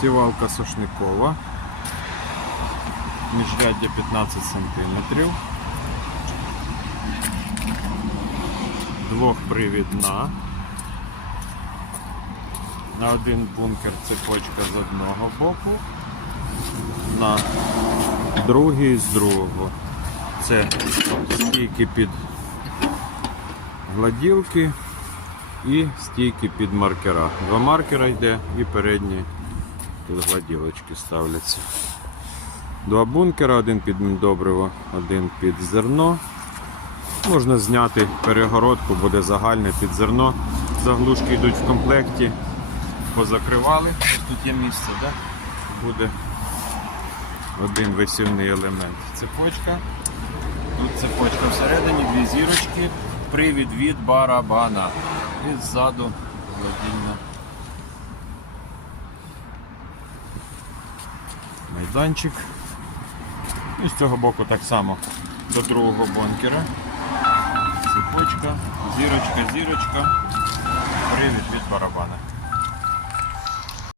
Сівалка сошникова. Міжряддя 15 см. Двохпривідна. На один бункер цепочка з одного боку, на другий з другого. Це стійки під гладілки і стійки під маркера. Два маркера йде і передні тут гладілочки ставляться. Два бункера, один під добриво, один під зерно. Можна зняти перегородку, буде загальне під зерно. Заглушки йдуть в комплекті. Позакривали. Тут є місце, да? буде один висівний елемент. Цепочка. Тут цепочка всередині, дві зірочки, привід від барабана. І ззаду гладільна. Майданчик. І з цього боку так само до другого бункера. Цепочка, зірочка, зірочка, привід від барабана.